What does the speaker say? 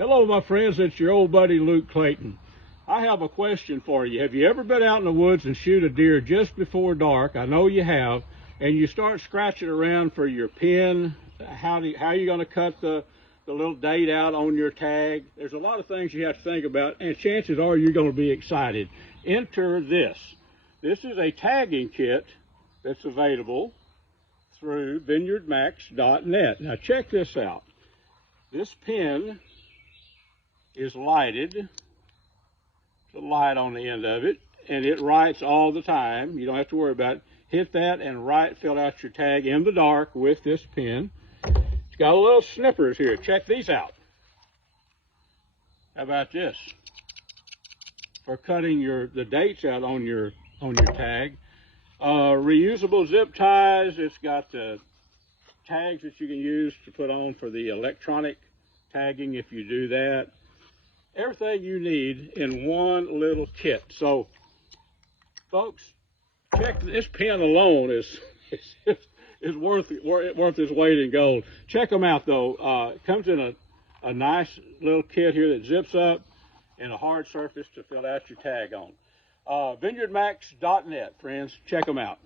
Hello, my friends. It's your old buddy Luke Clayton. I have a question for you. Have you ever been out in the woods and shoot a deer just before dark? I know you have. And you start scratching around for your pin. How are you going to cut the little date out on your tag? There's a lot of things you have to think about, and chances are you're going to be excited. Enter this. This is a tagging kit that's available through vineyardmax.net. Now check this out. This pin is lighted. There's a light on the end of it, and it writes all the time. You don't have to worry about it. Hit that and fill out your tag in the dark with this pin. It's got little snippers here. Check these out. How about this? For cutting the dates out on your tag. Reusable zip ties. It's got the tags that you can use to put on for the electronic tagging if you do that. Everything you need in one little kit. So, folks, check this pin alone is worth its weight in gold. Check them out though. It comes in a nice little kit here that zips up and a hard surface to fill out your tag on. Vineyardmax.net, friends. Check them out.